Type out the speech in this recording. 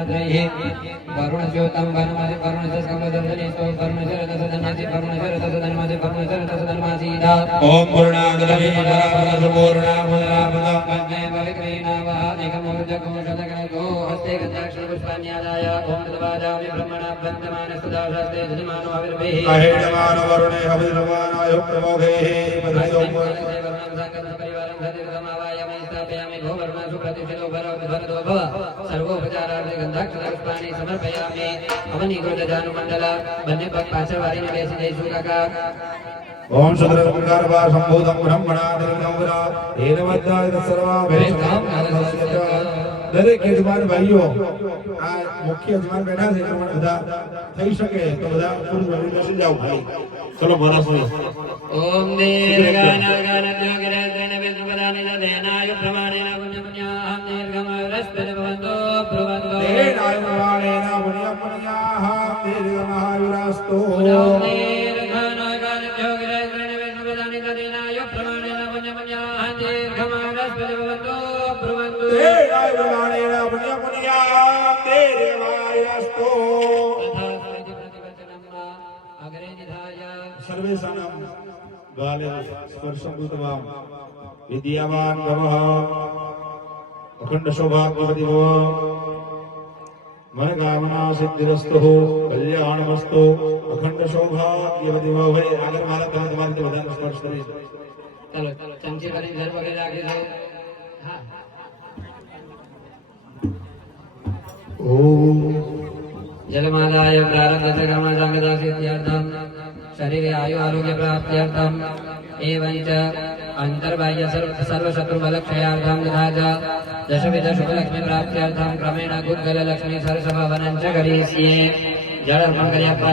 वरुण ज्योतम वनमति वरुण सस्कमदंतने सो वरुण शरदसदन्यति वरुण शरदसदन्मति वरुण शरदसदन्मासीदा ओम पूर्णागतमे पूर्णामदापदा वन्मे भविक्रीणावः एकमोर्जकोशदगणो हस्ते गन्धाक्षरपुष्पाण्यादाय ओम तद्वादामि ब्रह्मणा बन्धमानस्तदाशास्ते धुमानो अविर्भेः अहेडमानो वरुणे हविर्वाणाय प्रमोघेः पदयों सर्वोपचारार्थे गंधाक्षरपुष्पाणि समर्पयामि अवनि गोदजानुमंडल बन्ने पग पाछळ वारीने બેસી જઈશું કાકા ओम सदरंकारवा संभूतं ब्रह्मणा निर्गमरा एनवद्दाय सर्वा भेषाम दरेक यजमान भाईओ आ मुख्य यजमान बैठा છે એટલે બધા થઈ શકે તો બધા પૂર્વ વળી બેસી જાવ ભાઈ ચલો મારા સુણી ओम दीर्घानागानत्योगिरद्रेण विष्णुपदानि दधेनाय प्रमाणेन पुण्यपुण्याहं दीर्घमायुरस्मिन् भवन्तो ब्रुवन्तो तेनाय प्रमाणेन पुण्यपुण्याः दीर्घमायुरास्तु ओम दीर्घानागानत्योगिरद्रेण विष्णुपदानि दधेनाय प्रमाणेन पुण्यपुण्याहं दीर्घमायुरस्मिन् भवन्तो ब्रुवन्तो तेनाय प्रमाणेन पुण्यपुण्याः दीर्घमायुरास्तु सर्वेषां बाले स्पर्शभूतवान् विद्यावान् भवः अखंड सौभाग्यवती भव मनोकामना सिद्धिरस्तु कल्याणमस्तु अखंड सौभाग्यवती भव भाई आगर मारा तुम्हारे तो बधाने स्पर्श करी चलो चमचे करी घर वगैरह आगे जाओ हां ओम जलमादाय प्रारब्धस्य कर्मजांगदासिद्ध्यर्थं शरीरे आयु आरोग्य प्राप्त्यर्थं एवं च अंतर्बाह्य सर्वशत्रुबलक्षयार्थं तथा च दशविध शुभलक्ष्मी प्राप्त्यर्थं क्रमेण गुग्गल लक्ष्मी सरसभवनं च करिष्ये जल अर्पण करिष्ये।